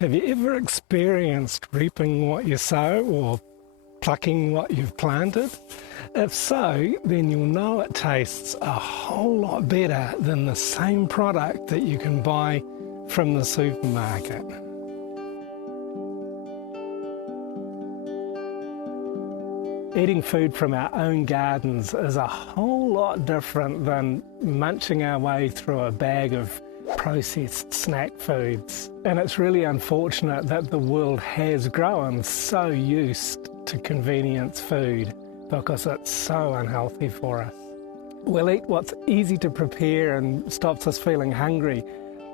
Have you ever experienced reaping what you sow or plucking what you've planted? If so, then you'll know it tastes a whole lot better than the same product that you can buy from the supermarket. Eating food from our own gardens is a whole lot different than munching our way through a bag of processed snack foods. And it's really unfortunate that the world has grown so used to convenience food because it's so unhealthy for us. We'll eat what's easy to prepare and stops us feeling hungry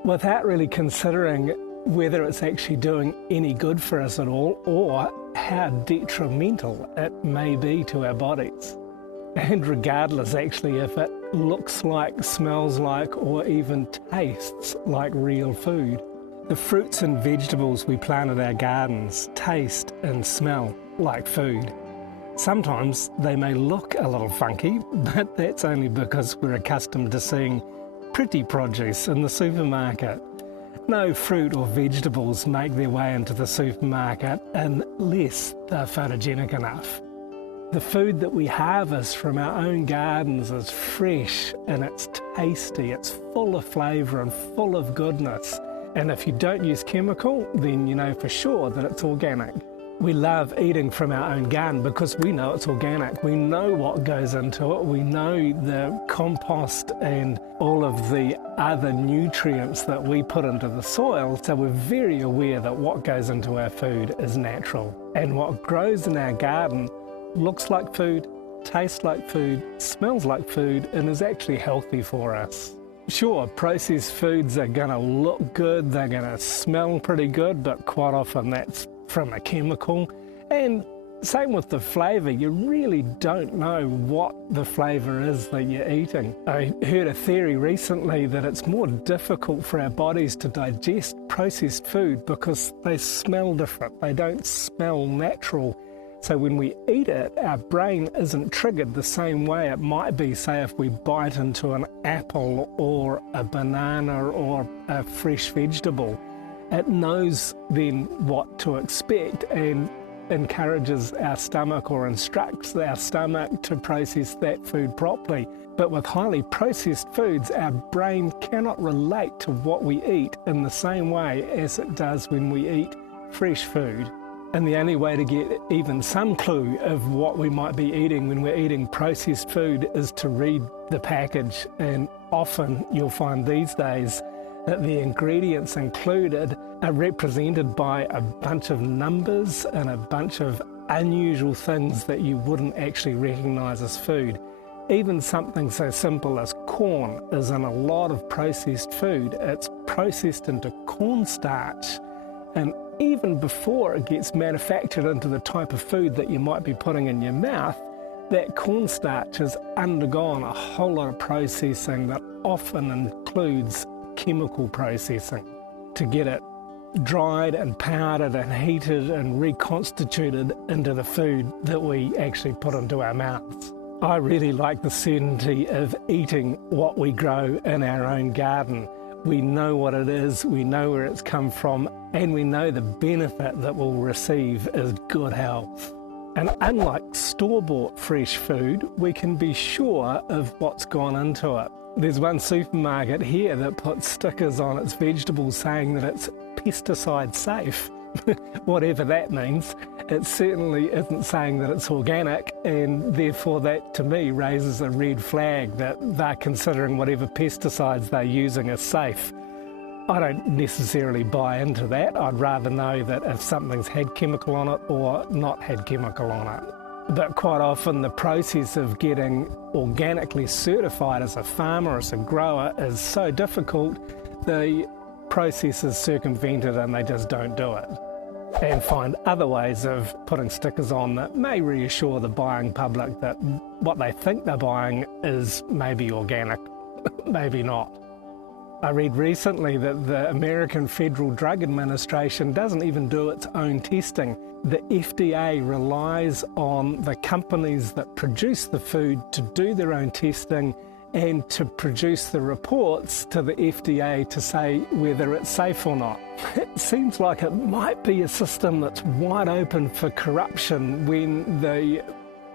without really considering whether it's actually doing any good for us at all or how detrimental it may be to our bodies. And regardless actually if it looks like, smells like, or even tastes like real food. The fruits and vegetables we plant in our gardens taste and smell like food. Sometimes they may look a little funky, but that's only because we're accustomed to seeing pretty produce in the supermarket. No fruit or vegetables make their way into the supermarket unless they're photogenic enough. The food that we harvest from our own gardens is fresh and it's tasty, it's full of flavour and full of goodness. And if you don't use chemical, then you know for sure that it's organic. We love eating from our own garden because we know it's organic. We know what goes into it. We know the compost and all of the other nutrients that we put into the soil. So we're very aware that what goes into our food is natural. And what grows in our garden looks like food, tastes like food, smells like food, and is actually healthy for us. Sure, processed foods are going to look good, they're going to smell pretty good, but quite often that's from a chemical. And same with the flavour, you really don't know what the flavour is that you're eating. I heard a theory recently that it's more difficult for our bodies to digest processed food because they smell different, they don't smell natural. So when we eat it, our brain isn't triggered the same way it might be, say, if we bite into an apple or a banana or a fresh vegetable. It knows then what to expect and encourages our stomach or instructs our stomach to process that food properly. But with highly processed foods, our brain cannot relate to what we eat in the same way as it does when we eat fresh food. And the only way to get even some clue of what we might be eating when we're eating processed food is to read the package. And often you'll find these days that the ingredients included are represented by a bunch of numbers and a bunch of unusual things that you wouldn't actually recognise as food. Even something so simple as corn is in a lot of processed food. It's processed into cornstarch, and even before it gets manufactured into the type of food that you might be putting in your mouth, that cornstarch has undergone a whole lot of processing that often includes chemical processing to get it dried and powdered and heated and reconstituted into the food that we actually put into our mouths. I really like the certainty of eating what we grow in our own garden. We know what it is, we know where it's come from, and we know the benefit that we'll receive is good health. And unlike store-bought fresh food, we can be sure of what's gone into it. There's one supermarket here that puts stickers on its vegetables saying that it's pesticide safe. Whatever that means, it certainly isn't saying that it's organic, and therefore that to me raises a red flag that they're considering whatever pesticides they're using as safe. I don't necessarily buy into that. I'd rather know that if something's had chemical on it or not had chemical on it. But quite often the process of getting organically certified as a farmer, as a grower, is so difficult, the process is circumvented and they just don't do it. And find other ways of putting stickers on that may reassure the buying public that what they think they're buying is maybe organic, maybe not. I read recently that the American Federal Drug Administration doesn't even do its own testing. The FDA relies on the companies that produce the food to do their own testing and to produce the reports to the FDA to say whether it's safe or not. It seems like it might be a system that's wide open for corruption when the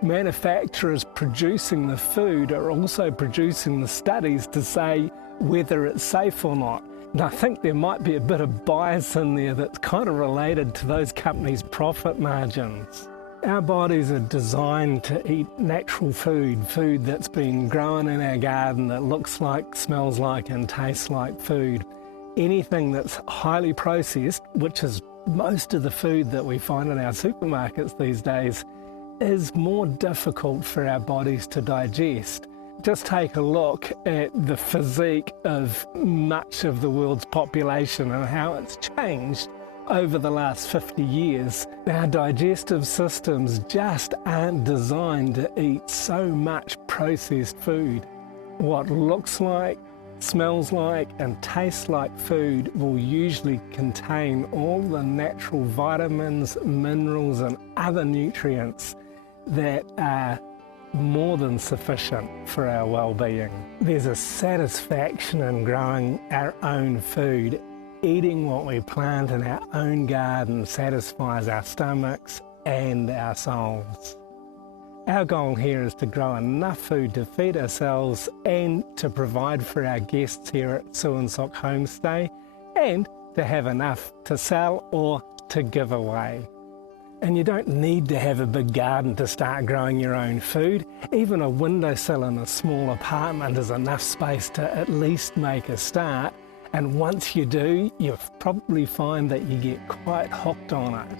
manufacturers producing the food are also producing the studies to say whether it's safe or not. And I think there might be a bit of bias in there that's kind of related to those companies' profit margins. Our bodies are designed to eat natural food that's been grown in our garden, that looks like, smells like and tastes like food. Anything that's highly processed, which is most of the food that we find in our supermarkets these days, is more difficult for our bodies to digest. Just take a look at the physique of much of the world's population and how it's changed over the last 50 years. Our digestive systems just aren't designed to eat so much processed food. What looks like, smells like and tastes like food will usually contain all the natural vitamins, minerals and other nutrients that are more than sufficient for our well-being. There's a satisfaction in growing our own food. Eating what we plant in our own garden satisfies our stomachs and our souls. Our goal here is to grow enough food to feed ourselves and to provide for our guests here at Suan Sook Homestay, and to have enough to sell or to give away. And you don't need to have a big garden to start growing your own food. Even a windowsill in a small apartment is enough space to at least make a start. And once you do, you'll probably find that you get quite hooked on it.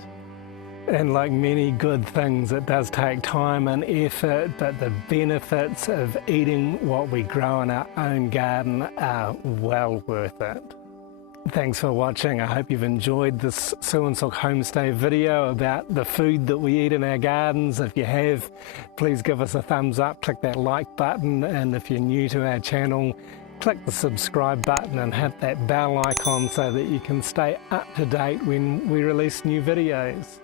And like many good things, it does take time and effort, but the benefits of eating what we grow in our own garden are well worth it. Thanks for watching. I hope you've enjoyed this Suan Sook Homestay video about the food that we eat in our gardens. If you have, please give us a thumbs up, click that like button, and if you're new to our channel, click the subscribe button and hit that bell icon so that you can stay up to date when we release new videos.